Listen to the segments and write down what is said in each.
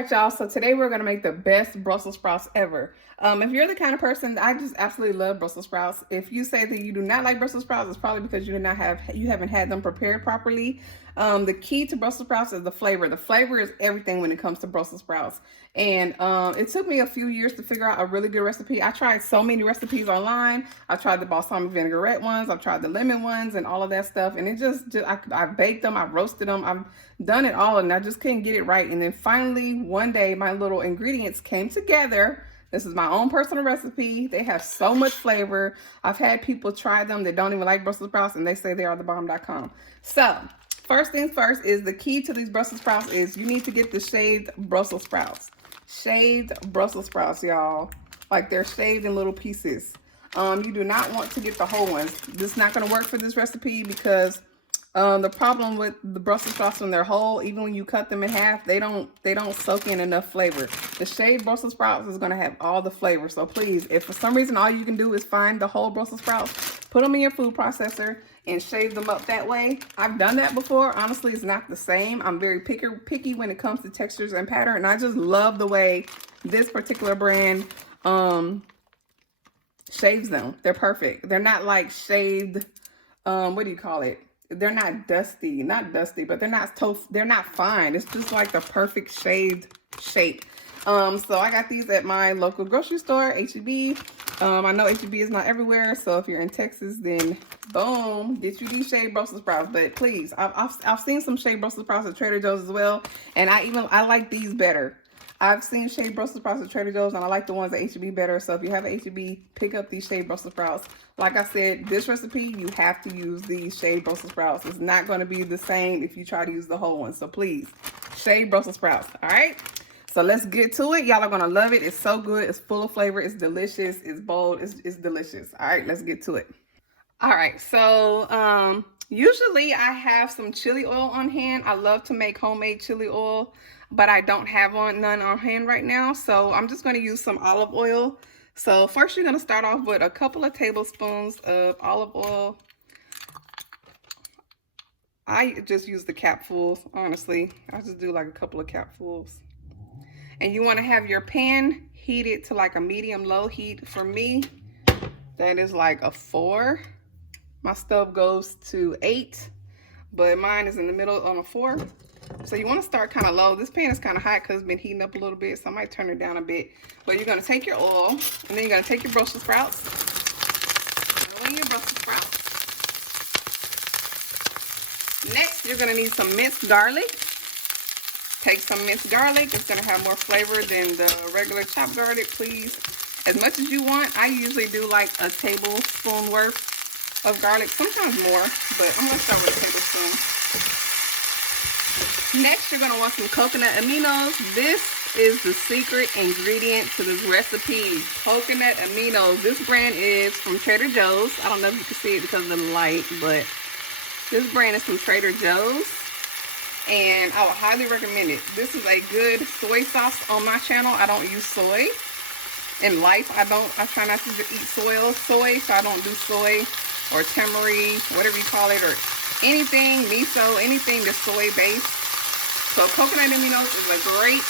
right, y'all. So today we're gonna make the best Brussels sprouts ever. If you're the kind of person, I just absolutely love Brussels sprouts. If you say that you do not like Brussels sprouts, it's probably because you haven't had them prepared properly. The key to Brussels sprouts is the flavor. The flavor is everything when it comes to Brussels sprouts. And it took me a few years to figure out a really good recipe. I tried so many recipes online. I tried the balsamic vinaigrette ones. I've tried the lemon ones and all of that stuff. And it I baked them. I roasted them. I've done it all and I just couldn't get it right. And then finally, one day, my little ingredients came together. This is my own personal recipe. They have so much flavor. I've had people try them that don't even like Brussels sprouts and they say they are the bomb.com. So first things first is the key to these Brussels sprouts is you need to get the shaved Brussels sprouts. Shaved Brussels sprouts, y'all. Like they're shaved in little pieces. You do not want to get the whole ones. This is not going to work for this recipe because the problem with the Brussels sprouts when they're whole, even when you cut them in half, they don't soak in enough flavor. The shaved Brussels sprouts is going to have all the flavor. So please, if for some reason all you can do is find the whole Brussels sprouts, put them in your food processor and shave them up that way. I've done that before. Honestly, it's not the same. I'm very picky when it comes to textures and pattern, and I just love the way this particular brand shaves them. They're perfect. They're not like shaved, what do you call it? They're not dusty, but they're not fine. It's just like the perfect shaved shape. So I got these at my local grocery store, H-E-B. I know H-E-B is not everywhere, so if you're in Texas, then boom, get you these shaved Brussels sprouts. But please, I've seen some shaved Brussels sprouts at Trader Joe's as well, and I like these better. I've seen shaved Brussels sprouts at Trader Joe's, and I like the ones at H-E-B better. So if you have H-E-B, pick up these shaved Brussels sprouts. Like I said, this recipe, you have to use these shaved Brussels sprouts. It's not going to be the same if you try to use the whole one. So please, shaved Brussels sprouts. All right? So let's get to it. Y'all are going to love it. It's so good. It's full of flavor. It's delicious. It's bold. It's delicious. All right, let's get to it. All right, so usually I have some chili oil on hand. I love to make homemade chili oil, but I don't have none on hand right now. So I'm just going to use some olive oil. So first you're going to start off with a couple of tablespoons of olive oil. I just use the capfuls, honestly. I just do like a couple of capfuls. And you want to have your pan heated to like a medium-low heat. For me, that is like a 4. My stove goes to 8, but mine is in the middle on a 4. So you want to start kind of low. This pan is kind of hot because it's been heating up a little bit, so I might turn it down a bit. But you're going to take your oil, and then you're going to take your Brussels sprouts. Throw in your Brussels sprouts. Next, you're going to need some minced garlic. Take some minced garlic. It's going to have more flavor than the regular chopped garlic, please. As much as you want. I usually do like a tablespoon worth of garlic, sometimes more, but I'm going to start with a tablespoon. Next, you're going to want some coconut aminos. This is the secret ingredient to this recipe, coconut aminos. This brand is from Trader Joe's. I don't know if you can see it because of the light, but this brand is from Trader Joe's, and I would highly recommend it. This is a good soy sauce on my channel. I don't use soy. In life, I try not to eat soy, so I don't do soy or tamari, whatever you call it, or anything, miso, anything that's soy-based. So coconut aminos is a great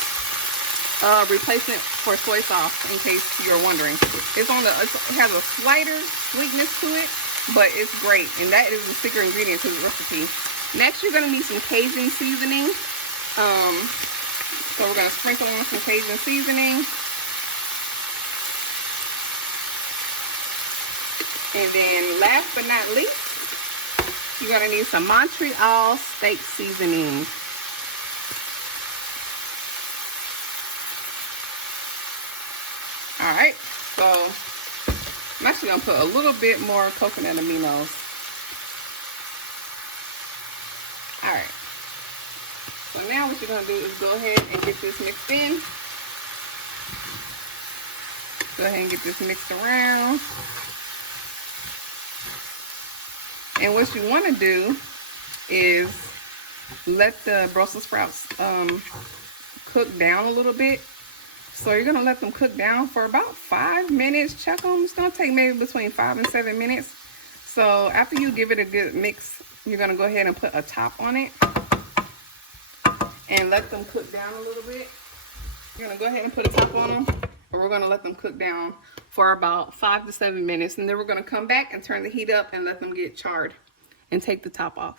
replacement for soy sauce, in case you're wondering. It has a slighter sweetness to it, but it's great, and that is the secret ingredient to the recipe. Next, you're going to need some Cajun seasoning. So we're going to sprinkle on some Cajun seasoning. And then last but not least, you're going to need some Montreal steak seasoning. All right, so I'm actually going to put a little bit more coconut aminos. All right, so now what you're going to do is go ahead and get this mixed in. Go ahead and get this mixed around. And what you want to do is let the Brussels sprouts cook down a little bit. So you're going to let them cook down for about 5 minutes. Check them. It's going to take maybe between 5 and 7 minutes. So after you give it a good mix, you're going to go ahead and put a top on it and let them cook down a little bit. We're gonna go ahead and put a top on them, and we're gonna let them cook down for about 5 to 7 minutes, and then we're gonna come back and turn the heat up and let them get charred and take the top off.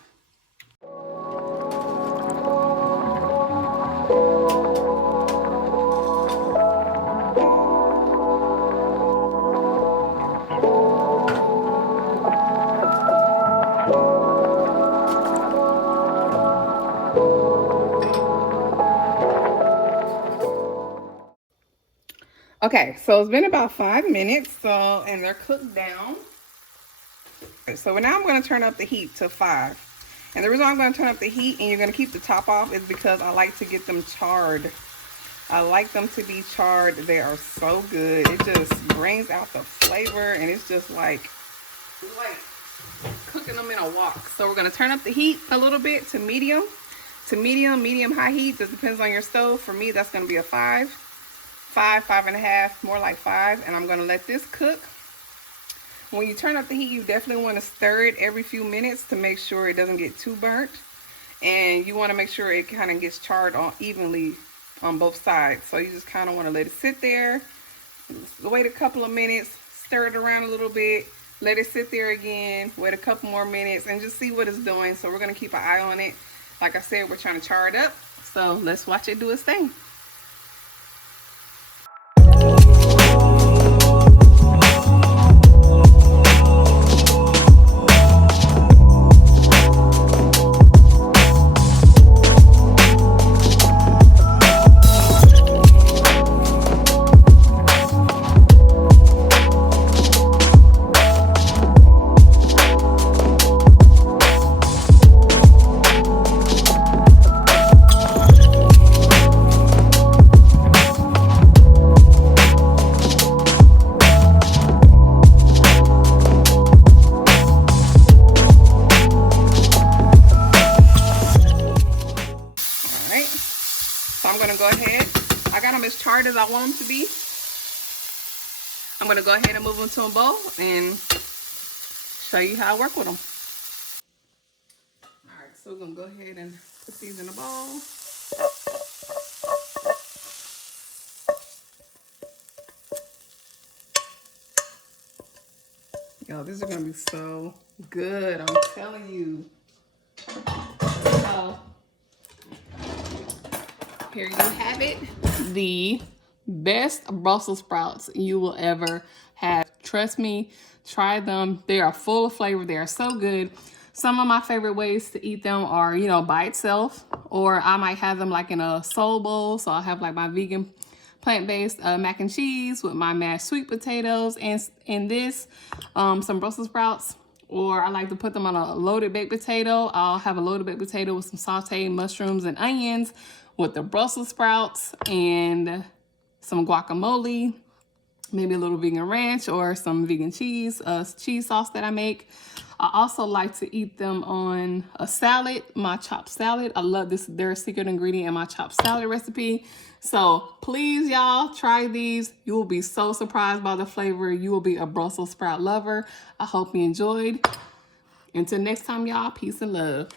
Okay, so it's been about 5 minutes, and they're cooked down. So now I'm going to turn up the heat to 5. And the reason I'm going to turn up the heat and you're going to keep the top off is because I like to get them charred. I like them to be charred. They are so good. It just brings out the flavor, and it's just like cooking them in a wok. So we're going to turn up the heat a little bit to medium, medium high heat. That depends on your stove. For me, that's going to be a 5, 5.5, more like 5. And I'm going to let this cook. When you turn up the heat, you definitely want to stir it every few minutes to make sure it doesn't get too burnt. And you want to make sure it kind of gets charred evenly on both sides. So you just kind of want to let it sit there, wait a couple of minutes, stir it around a little bit, let it sit there again, wait a couple more minutes, and just see what it's doing. So we're going to keep an eye on it. Like I said, we're trying to char it up. So let's watch it do its thing. So I'm gonna go ahead. I got them as charred as I want them to be. I'm gonna go ahead and move them to a bowl and show you how I work with them. All right, so we're gonna go ahead and put these in a bowl. Yo, these are gonna be so good, I'm telling you. So, here you have it. The best Brussels sprouts you will ever have. Trust me, try them. They are full of flavor. They are so good. Some of my favorite ways to eat them are, you know, by itself, or I might have them like in a soul bowl. So I'll have like my vegan plant-based mac and cheese with my mashed sweet potatoes and in this, some Brussels sprouts. Or I like to put them on a loaded baked potato. I'll have a loaded baked potato with some sauteed mushrooms and onions with the Brussels sprouts and some guacamole, maybe a little vegan ranch or some vegan cheese, cheese sauce that I make. I also like to eat them on a salad, my chopped salad. I love this, their secret ingredient in my chopped salad recipe. So please, y'all, try these. You will be so surprised by the flavor. You will be a Brussels sprout lover. I hope you enjoyed. Until next time, y'all, peace and love.